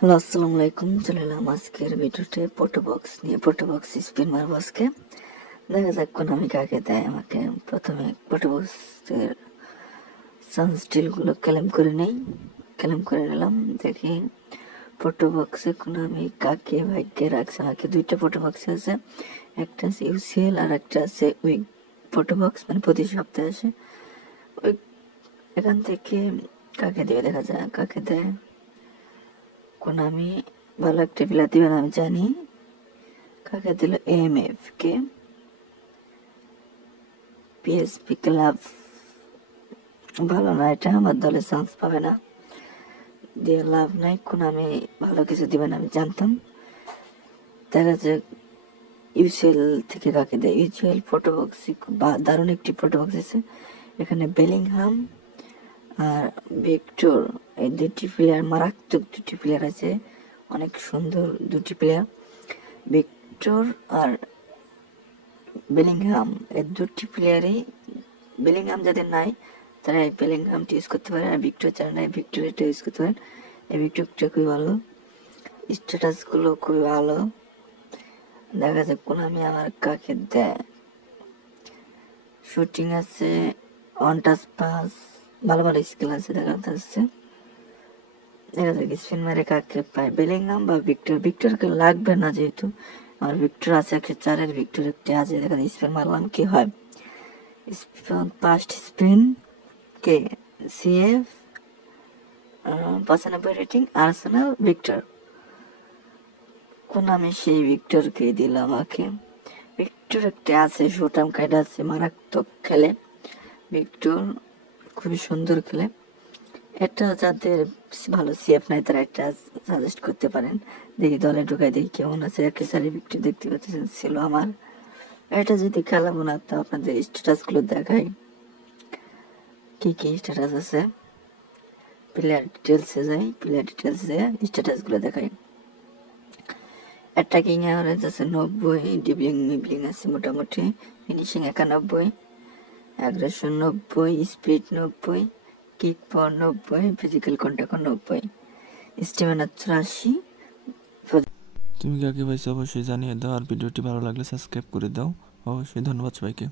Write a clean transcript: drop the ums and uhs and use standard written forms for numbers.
Hello, আসসালামু আলাইকুম। চলে এলাম আজকের ভিডিওতে পোটোবক্স নিয়ে। পোটোবক্স স্পিন মারবো আজকে। দেখা যাক কোন আমি কাকে দেয় আমাকে। প্রথমে পোটোবক্সের সানস্টিলগুলো ক্লেম করে নেই। ক্লেম করে নিলাম। দেখি পোটোবক্সে কোন আমি কাকে ভাগ্যে রাখছে। আমাকে দুইটা পোটোবক্স আছে, একটা আছে ইউসিএল আর একটা আছে উইক পোটোবক্স, মানে প্রতি সপ্তাহে আসে। ওই এখান থেকে কাকে দেবে দেখা যায়, কাকে দেয়। কোন আমি ভালো একটা প্লেয়ার দিবেন আমি জানি। কাকে দিল? এএমএফ কে। পিএসপি ক্লাব ভালো না, এটা আমার দলে চান্স পাবে না, দিয়ে লাভ নাই। কোন আমি ভালো কিছু দিবেন আমি জানতাম। দেখা যাক ইউসিএল থেকে কাকে দেয়। ইউসিএল ফটোবক্স দারুণ একটি ফটোবক্স আছে। এখানে বেলিংহাম আর ভিক্টর, এই দুটি প্লেয়ার মারাত্মক দুটি প্লেয়ার আছে, অনেক সুন্দর দুটি প্লেয়ার। ভিক্টর আর বেলিংহাম, এই দুটি প্লেয়ারই, বেলিংহাম যাদের নাই তারা এই বেলিংহামটি ইউজ করতে পারেন, আর ভিক্টর যারা নাই ভিক্টোরিয়াটা ইউজ করতে পারেন। এই ভিক্টরটা খুবই ভালো, স্ট্যাটাসগুলো খুবই ভালো। দেখা যাক কোন আমি আমার কাকে দেয়। শুটিং আছে, ওয়ান টাচ পাস, ভালো ভালো স্কিল আছে দেখা যাচ্ছে। দেখা যাক স্পিন মারে কাকে পায়, বেলিংহাম বা ভিক্টর। ভিক্টরকে লাগবে না যেহেতু আমার ভিক্টর আছে, 104-এর ভিক্টর একটি আছে। দেখা যায় স্পিন মারলাম কি হয়। ফার্স্ট স্পিন কে সিএফ 95 রেটিং, আর্সেনাল, ভিক্টর। কোন আমি সেই ভিক্টরকে দিলাম। আমাকে ভিক্টর একটা আছে, শোটাম কার্ড আছে, মারাত্মক খেলে ভিক্টর, খুবই সুন্দর খেলে। এটা যাদের ভালো সিএফ নাই তারা একটা সাজেস্ট করতে পারেন। দেখি দলে ঢুকাই দেখি কেমন আছে। একেবারে ভিক্টর দেখতে পাচ্ছেন ছিল আমার। এটা যদি খেলাবো না তো আপনাদের স্ট্যাটাসগুলো দেখাই, কি কি স্ট্যাটাস আছে। প্লেয়ার ডিটেলসে যাই, প্লেয়ার ডিটেলসে স্ট্যাটাসগুলো দেখাই। অ্যাটাকিং অ্যাভারেজ আছে 90, ডিবলিং মিবলিং আছে মোটামুটি, ফিনিশিং 91, অ্যাগ্রেশন 90, স্পিড 90, কিক পাওয়ার 90, ফিজিক্যাল কন্ট্যাক্ট 90, স্টেমিনা 84। তুমি কাকে পাইছো অবশ্যই জানিয়ে দাও, আর ভিডিওটি ভালো লাগলে সাবস্ক্রাইব করে দাও। অবশ্যই ধন্যবাদ সবাইকে।